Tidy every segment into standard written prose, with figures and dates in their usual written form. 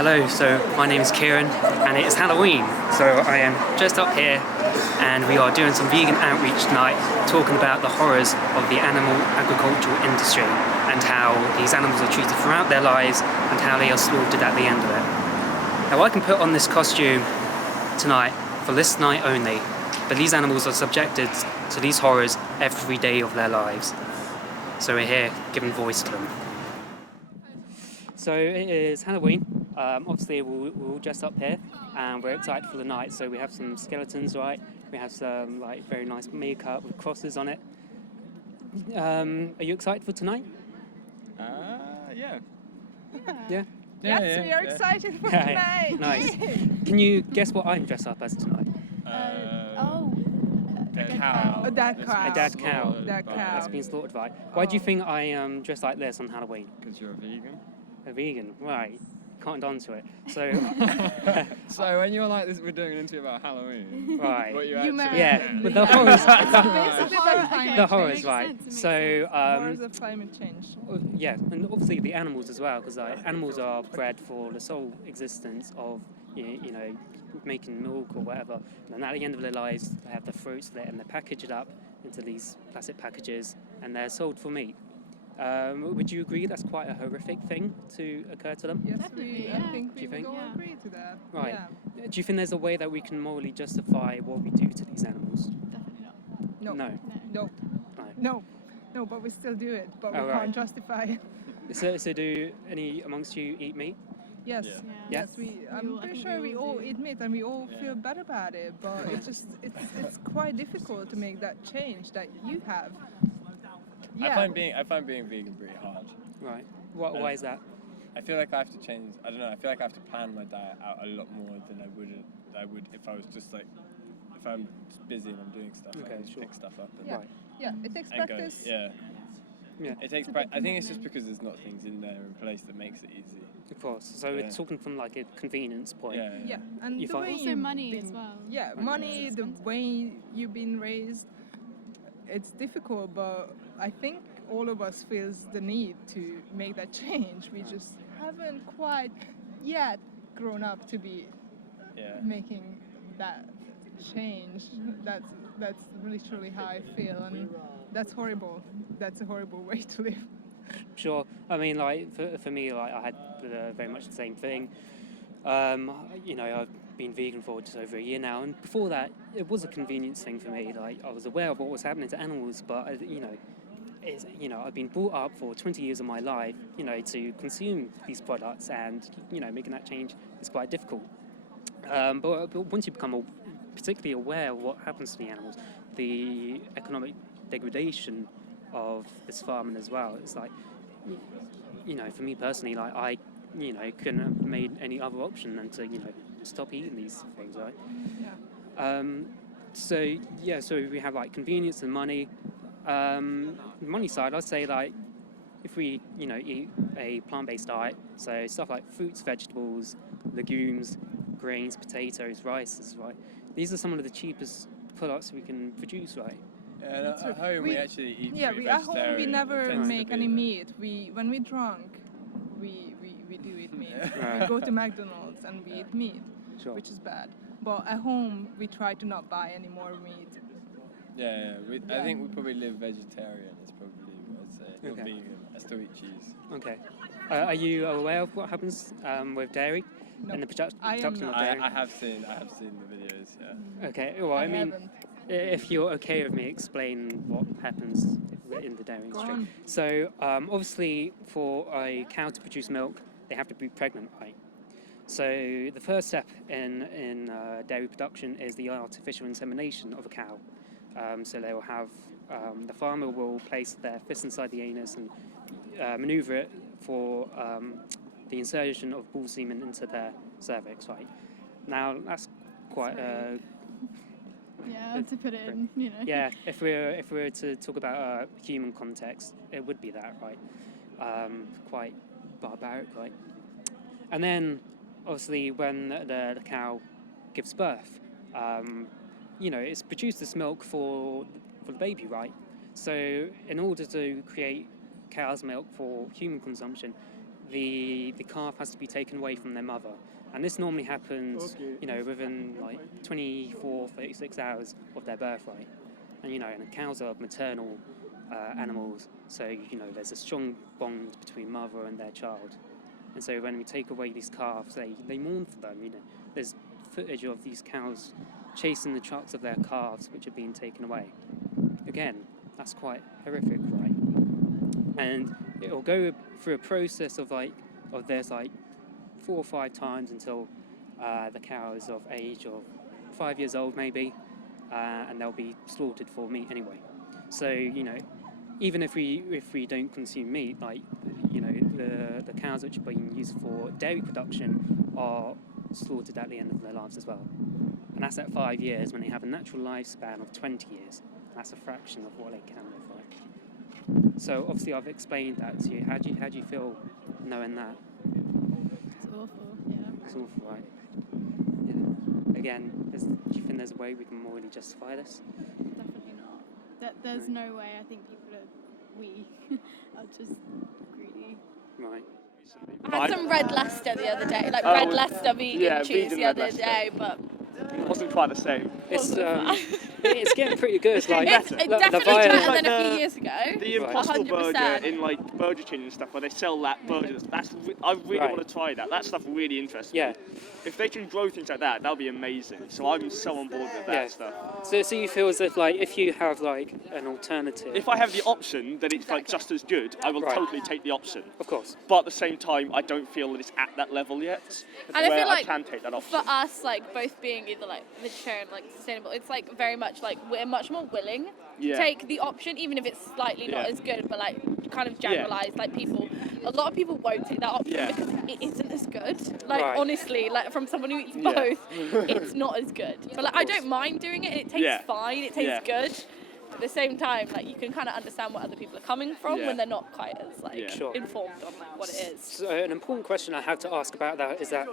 Hello, so my name is Kieran and it is Halloween, so I am dressed up here and we are doing some vegan outreach tonight talking about the horrors of the animal agricultural industry and how these animals are treated throughout their lives and how they are slaughtered at the end of it. Now I can put on this costume tonight for this night only, but these animals are subjected to these horrors every day of their lives. So we're here giving voice to them. So it is Halloween. Obviously we're all dressed up here and we're excited for the night. So we have some skeletons, right? We have some like very nice makeup with crosses on it. Are you excited for tonight? Yeah. Yeah? Yes, we are excited for tonight. Nice. Can you guess what I'm dressed up as tonight? A A dead cow. Dead cow. That's been slaughtered, right? Why do you think I am dressed like this on Halloween? Because you're a vegan. A vegan, right. Can't onto it. So, So when you're like this, we're doing an interview about Halloween. right. What you Yeah, but the horrors. Basically The horrors, right. So, horrors of climate change. yeah, and obviously the animals as well, because like, animals are bred for the sole existence of, you know, making milk or whatever. And at the end of their lives, they have the throat slit and they're packaged up into these plastic packages and they're sold for meat. Would you agree that's quite a horrific thing to occur to them? Yes, Definitely, I yeah. think Do you we think? would all Yeah. agree to that. Right. Yeah. Do you think there's a way that we can morally justify what we do to these animals? Definitely not. No. No. No. No, but we still do it. But Oh, we right. can't justify it. So do any amongst you eat meat? Yes. Yeah. Yeah. Yes, I'm I pretty think sure we we all all do. eat meat and we all Yeah. feel bad about it, but it's quite difficult to make that change that you have. I find being vegan pretty hard. Right. Why is that? I feel like I have to change. I don't know. I feel like I have to plan my diet out a lot more than I would if I was just like if I'm just busy and I'm doing stuff. I Okay, can just sure. pick stuff up and, Yeah. Right. Yeah, it takes and go. practice. Yeah. Yeah. It takes. I think it's just because there's not things in there in place that makes it easy. Of course. So Yeah. we're talking from like a convenience point. Yeah. Yeah, and You the find- way Also you've money been, as well. Yeah, Right. money, It's the expensive. way you've been raised, it's difficult, but I think all of us feels the need to make that change. We just haven't quite yet grown up to be Yeah. making that change. That's literally how I feel, and that's horrible. That's a horrible way to live. Sure. I mean, like for me, like I had very much the same thing. You know, I've been vegan for just over a year now, and before that, it was a convenience thing for me. Like I was aware of what was happening to animals, but I've been brought up for 20 years of my life, to consume these products, and making that change is quite difficult. But once you become particularly aware of what happens to the animals, the economic degradation of this farming as well, it's like, for me personally, like I, couldn't have made any other option than to, stop eating these things, right? Yeah. So we have like convenience and money. Money side, I'd say like if we, eat a plant-based diet, so stuff like fruits, vegetables, legumes, grains, potatoes, rices, right? These are some of the cheapest products we can produce, right? And at home we actually eat. Yeah, pretty at home we vegetarian. It never tends to make be any that. meat. When we're drunk, we do eat meat. Right. We go to McDonald's and we eat meat, Sure. which is bad. But at home we try to not buy any more meat. Yeah. I Yeah. think we probably live vegetarian. Is probably what I'd say. Not Okay. vegan. I still eat cheese. Okay. Are you aware of what happens with dairy No, and the I am production of not. dairy? I have seen the videos. Yeah. Okay. Well, I mean, haven't. if you're okay with me explain what happens in the dairy Go industry. on. So, obviously, for a cow to produce milk, they have to be pregnant, right? So the first step in dairy production is the artificial insemination of a cow. So they will have the farmer will place their fist inside the anus and maneuver it for the insertion of bull semen into their cervix, right? Now that's quite Yeah, to put it in, yeah. If we were to talk about a human context, it would be that, right? Quite barbaric, right? And then obviously when the cow gives birth, it's produced this milk for the baby, right? So in order to create cow's milk for human consumption, the calf has to be taken away from their mother, and this normally happens, you know, within like 24, 36 hours of their birth, right? And you know, and cows are maternal animals, so you know, there's a strong bond between mother and their child. And so when we take away these calves, they mourn for them. You know, there's footage of these cows chasing the trucks of their calves, which are being taken away. Again, that's quite horrific, right? And it'll go through a process of this 4 or 5 times until the cow is of age of 5 years old, maybe, and they'll be slaughtered for meat anyway. So you know, even if we don't consume meat, like, you know, the cows which are being used for dairy production are slaughtered at the end of their lives as well. And that's at 5 years when they have a natural lifespan of 20 years. That's a fraction of what they can live like. So obviously I've explained that to you. How do you feel knowing that? It's awful, yeah. It's awful, right? Yeah. Again, do you think there's a way we can morally justify this? Definitely not. There's no way. I think people are just greedy. Right. I had some red Leicester the other day, like red Leicester vegan cheese vegan the red other Leicester. day, but It wasn't quite the same. It's getting pretty good. it's Like definitely the better violence. than a few years ago. The Impossible 100%. Burger in like Burger King and stuff, where they sell that burger. I really Right. want to try that. That stuff really interests Yeah. me. If they can grow things like that, that'll be amazing. So I'm so on board with that Yeah. stuff. So you feel as if like if you have like an alternative. If I have the option that it's like Exactly. just as good, I will Right. totally take the option. Of course. But at the same time, I don't feel that it's at that level yet. And I where feel like can take that option. for us, like both being either like vegetarian, like sustainable, it's like very much like we're much more willing Yeah. to take the option, even if it's slightly not Yeah. as good, but like kind of generalized. Like a lot of people won't take that option Yeah. because it isn't as good. Like Right. honestly, like from someone who eats Yeah. both, it's not as good. But like I don't mind doing it. It tastes Yeah. fine. It tastes Yeah. good. At the same time, like you can kind of understand where other people are coming from Yeah. when they're not quite as like Yeah. Sure. informed on like, what it is. So an important question I have to ask about that is that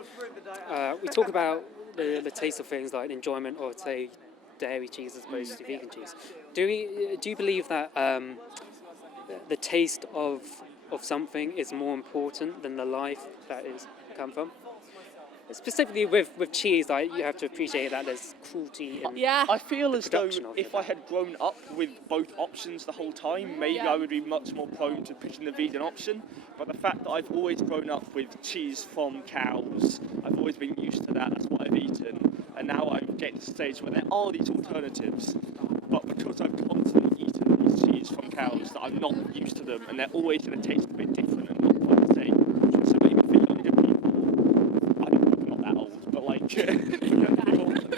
we talk about the taste of things like enjoyment or say dairy cheese as opposed to vegan cheese. Do you believe that the taste of something is more important than the life that is come from? Specifically with cheese, like, you have to appreciate that there's cruelty in Yeah. I feel as though production of if it. I had grown up with both options the whole time, maybe Yeah. I would be much more prone to picking the vegan option. But the fact that I've always grown up with cheese from cows, I've always been used to that, that's what I've eaten. And now I'm getting to the stage where there are these alternatives, but because I've constantly eaten these cheese from cows, that I'm not used to them, and they're always going to taste a bit different and not quite the same. So maybe for younger people, I'm not that old, but like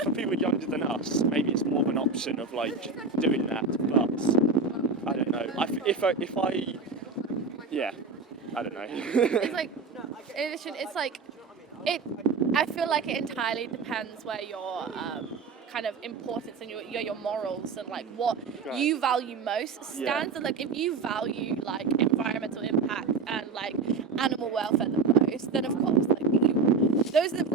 for people younger than us, maybe it's more of an option of like doing that. But I don't know. I don't know. It's like, it's like, I feel like it entirely depends where your kind of importance and your morals and like what Right. you value most stands. Yeah. And like if you value like environmental impact and like animal welfare the most, then of course like those are the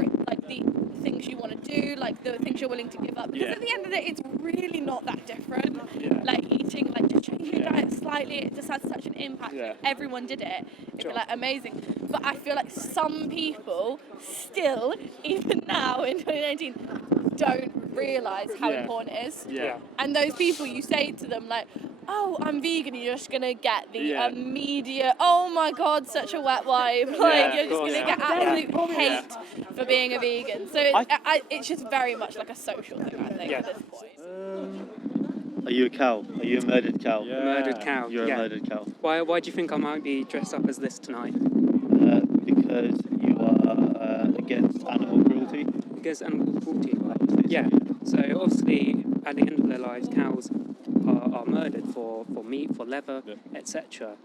things you want to do, like the things you're willing to give up. Because Yeah. at the end of the day, it's really not that different. Yeah. Like eating, like just changing your Yeah. diet slightly, it just has such an impact. Yeah. If everyone did it, it'd Sure. be like amazing. But I feel like some people still, even now in 2019, don't realise how Yeah. important it is. Yeah. And those people, you say to them like, "Oh, I'm vegan," you're just gonna get the Yeah. immediate, "Oh my God, such a wet wipe!" Like Yeah, you're of just course. gonna get absolute hate for being a vegan. So it's just very much like a social thing, I think, Yeah. at this point. Are you a cow? Are you a murdered cow? Yeah. murdered cow. You're yeah. a murdered cow. Why do you think I might be dressed up as this tonight? Because you are against animal cruelty. Because animal cruelty, right? Yeah. So obviously, at the end of their lives, cows are murdered for meat, for leather, Yeah. etc.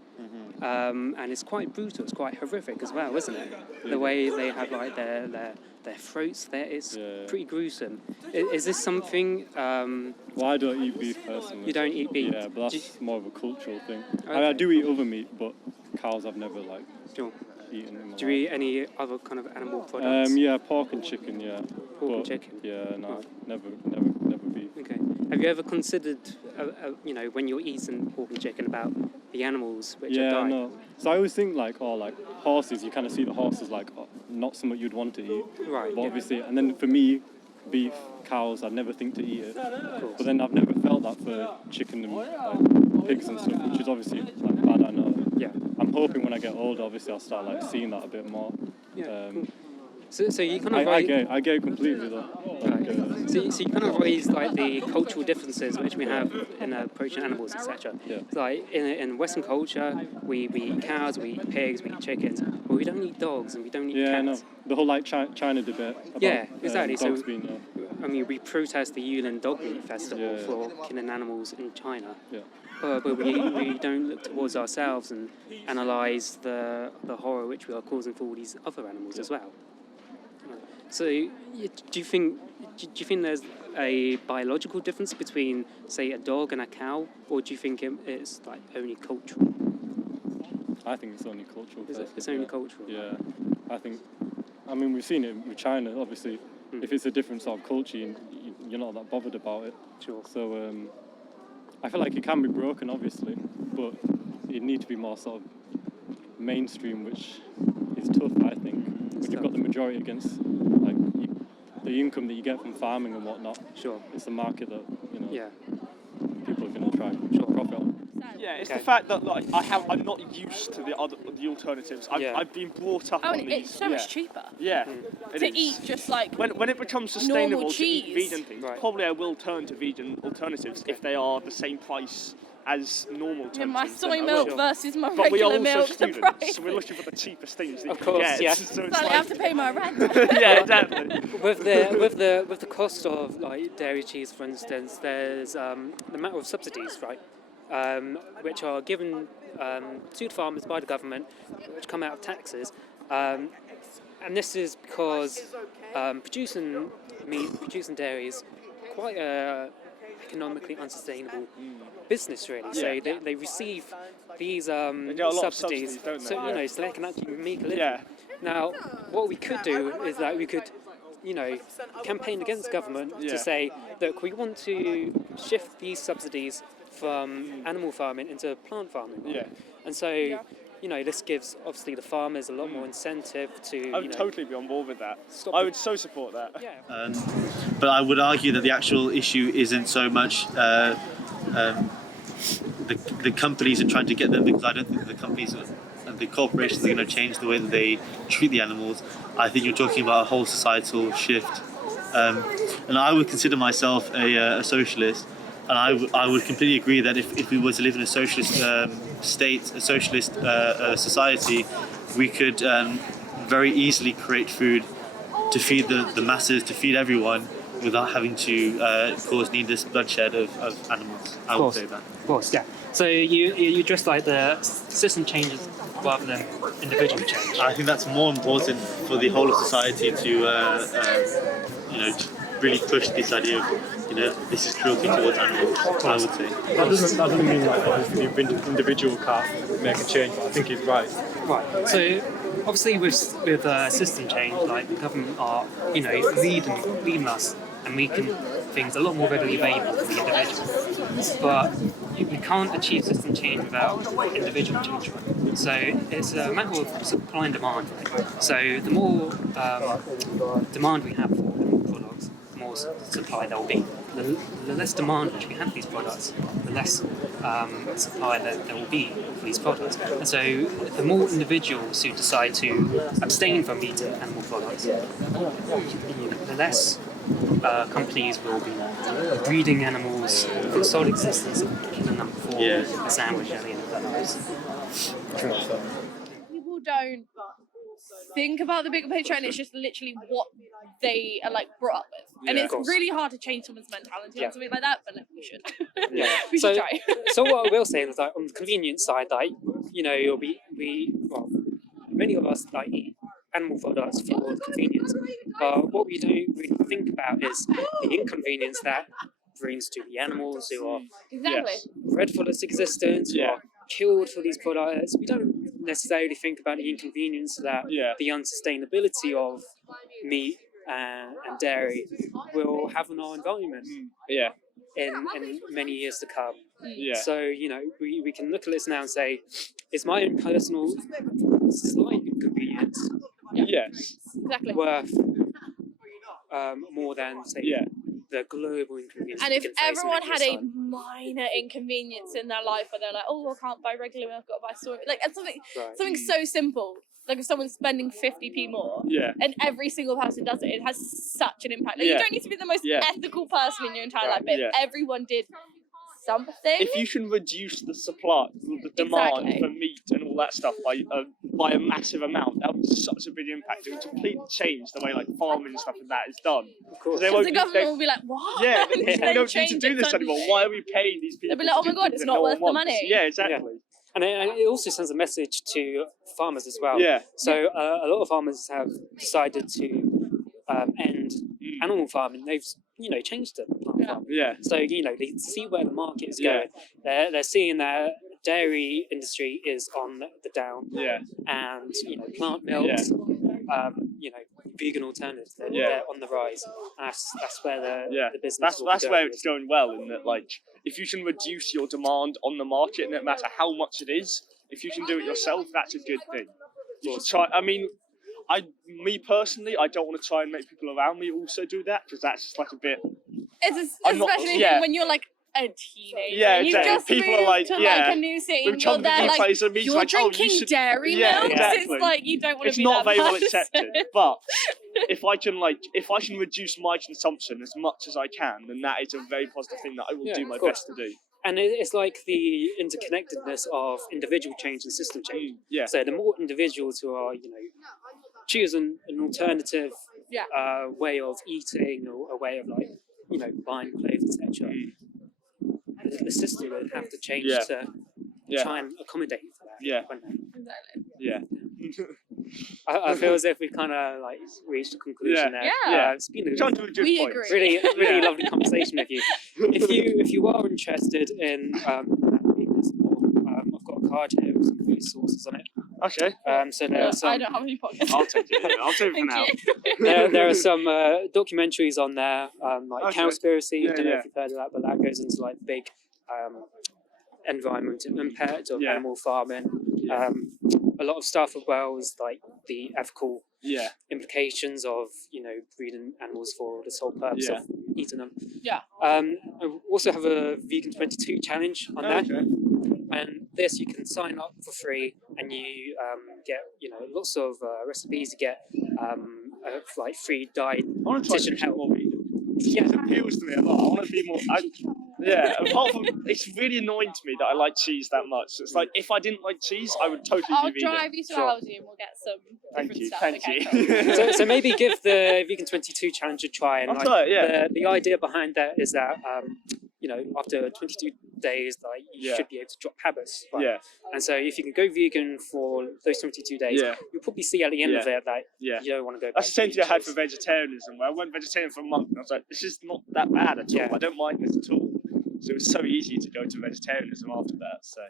And it's quite brutal. It's quite horrific as well, isn't it? The way they have like their throats there, it's Yeah. pretty gruesome. Is this something Well, I don't eat beef personally. you don't eat beef? Yeah, but that's more of a cultural thing. I Okay. do eat other meat, but cows I've never like Sure. eaten in my Do you life. eat any other kind of animal products? Yeah, pork and chicken. Yeah. Pork and But, chicken. Yeah, no, Right. never beef. Okay. have you ever considered, you know, when you're eating pork and chicken, about the animals which are Yeah, dying? no. So I always think like, oh, like horses. You kind of see the horses like not something you'd want to eat. Right. But Yeah. obviously, and then for me, beef, cows, I'd never think to eat it. But then I've never felt that for chicken and like, pigs and stuff, which is obviously like bad. I know. Yeah. I'm hoping when I get older, obviously, I'll start like seeing that a bit more. Yeah. Cool. So you kind of I get it completely though. Like, so you kind of raise like the cultural differences which we have in approaching animals, etc. Yeah. So, like in Western culture, we eat cows, we eat pigs, we eat chickens, but we don't eat dogs and we don't eat yeah, no. cats. The whole like China debate about Yeah, exactly. dogs So, being. I mean, we protest the Yulin Dog Meat Festival Yeah. for killing animals in China. Yeah. But we don't look towards ourselves and analyse the horror which we are causing for all these other animals as well. So, do you think there's a biological difference between, say, a dog and a cow, or do you think it's like only cultural? I think it's only cultural. It's only cultural. Yeah, I mean, we've seen it with China. Obviously, if it's a different sort of culture, you're not that bothered about it. Sure. So I feel like it can be broken, obviously, but it needs to be more sort of mainstream, which is tough, I think. When you've got the majority against like the income that you get from farming and whatnot. Sure. It's the market that Yeah. people are going to try profit on. Yeah, it's Okay. the fact that like I'm not used to the alternatives. I've been brought up Oh, on and these. it's so much cheaper Yeah, it to is. eat just like When it becomes sustainable normal to eat cheese. vegan things, Right. probably I will turn to vegan alternatives if they are the same price as normal alternatives. my then soy I milk will. versus my But we are regular also milk. The students, price. so we're looking for the cheapest things that Of you course, can get. yeah. So it's So I like, have to pay my rent. yeah, exactly. With the cost of like dairy cheese, for instance, there's the matter of subsidies, right, which are given to the farmers by the government, which come out of taxes, and this is because producing meat, producing dairy is quite a economically unsustainable business, really. So Yeah. they receive these get a lot of subsidies, subsidies, don't they? so Yeah. so they can actually make a living. Yeah. Now, what we could do is that we could, campaign against government Yeah. to say, look, we want to shift these subsidies from animal farming into plant farming. Yeah. And so, this gives obviously the farmers a lot more incentive to, I would totally be on board with that. stop I the- would so support that. Yeah. But I would argue that the actual issue isn't so much the companies are trying to get them, because I don't think the companies and the corporations are going to change the way that they treat the animals. I think you're talking about a whole societal shift. And I would consider myself a socialist, and I would completely agree that if we were to live in a socialist state, a socialist society, we could very easily create food to feed the masses, to feed everyone, without having to cause needless bloodshed of animals. I would say that. Of course, yeah. So you just like the system changes rather than individual change. I think that's more important for the whole of society to really push this idea of, this is cruelty towards animals, I would say. That doesn't mean like obviously the individual can't make a change, but I think he's right. Right. So obviously with system change, like the government are leading us and making things a lot more readily available for the individual. But we can't achieve system change without individual change. So it's a matter of supply and demand. So the more demand we have for products, the more supply there will be. The less demand which we have for these products, the less supply there will be for these products. And so the more individuals who decide to abstain from eating animal products, the less companies will be breeding animals for the sole existence of killing them for a sandwich at the end of their lives. People don't think about the bigger picture, and it's just literally what they are like brought up with. And Yeah. it's really hard to change someone's mentality on something like that, but we should. Yeah. We should try. So what I will say is like on the convenience side, like many of us like eat animal products for convenience, but what we don't really think about is the inconvenience that brings to the animals who are Exactly. bred for this existence, who Yeah. are killed for these products. We don't necessarily think about the inconvenience that the unsustainability of meat and dairy will have on our environment. Yeah. in many years to come. Yeah. So, we can look at this now and say, is my own personal slight inconvenience Yes. Exactly. worth more than, say, Yeah. the global inconvenience? And we if can face in everyone years' had a time? minor inconvenience in their life where they're like, oh, I can't buy regular milk, I've got to buy soy, like, and Right. something so simple, like if someone's spending 50p more, Yeah. and every single person does it, it has such an impact. Like, you Yeah. don't need to be the most Yeah. ethical person in your entire Right. life, but Yeah. if everyone did something. If you can reduce the supply, the demand Exactly. for meat and all that stuff by a massive amount, that would be such a big impact. It would completely change the way like farming and stuff like that is done. Of course. They Because won't the be- government they- will be like, what? Yeah, And we then don't need to change do it this anymore. suddenly. Why are we paying these people? They'll be like, to oh my do God, things it's that not no worth one the wants? money. Yeah, exactly. And it also sends a message to farmers as well. Yeah. So a lot of farmers have decided to end animal farming. They've changed to plant farming. Yeah. So they see where the market is Yeah. going. They're seeing that dairy industry is on the down, Yeah. and plant milks, vegan alternatives. They're on the rise. And that's where the business. That's where it's going well. In that, like, if you can reduce your demand on the market, no matter how much it is, if you can do it yourself, that's a good thing. You should try. I mean, me personally, I don't want to try and make people around me also do that, because that's just like a bit. It's I'm not- especially yeah. when you're like a teenager. Yeah, and you've exactly. just People are moved like, to yeah, like a new city. we've And you're come to a there new like, place and means you're like, oh, you drinking should. dairy Yeah, milk. exactly. It's like you don't want to It's be not that very well person. accepted, but if I can reduce my consumption as much as I can, then that is a very positive thing that I will Yeah, do my of course. best to do. And it's like the interconnectedness of individual change and system change. Yeah. So the more individuals who are, choosing an alternative way of eating or a way of like, buying clothes, etc. The system would have to change Yeah. to Yeah. try and accommodate for that. Yeah. wouldn't it? Exactly. Yeah. I feel as if we kind of like reached a conclusion there. Yeah. It's been a Come to a good We point. agree. really Yeah. lovely conversation with you. If you are interested in this more, I've got a card here with some resources on it. Okay. So there are some. I don't have any pockets. I'll take it. I'll take it for now. Thank you. There are some documentaries on there, like Okay. Cowspiracy. Yeah, I don't know yeah. if you've heard of that, but that goes into like big environmental impact of Yeah. animal farming. A lot of stuff as well as like the ethical Yeah. implications of breeding animals for the sole purpose Yeah. of eating them. Yeah. I also have a vegan 22 challenge on there. Okay. And this you can sign up for free, and you get lots of recipes. You get like free diet. I want to try Dietitian to help. more vegan. Yeah. It appeals to me a lot. I want to be more. Yeah. Apart from, it's really annoying to me that I like cheese that much. It's like if I didn't like cheese, I would totally I'll be vegan. drive you to Sure. Aldi and we'll get some Thank different you. stuff. Thank Okay, you. cool. So maybe give the vegan 22 challenge a try. And I'll like, try it, yeah. the idea behind that is that after 22 days, like you Yeah. should be able to drop habits. Right? Yeah. And so if you can go vegan for those 22 days, Yeah. you'll probably see at the end of Yeah. it that Yeah. you don't want to go back. That's the same to thing I had for cheese. vegetarianism, where I went vegetarian for a month and I was like, this is not that bad at all. Yeah. I don't mind this at all. So it was so easy to go to vegetarianism after that. So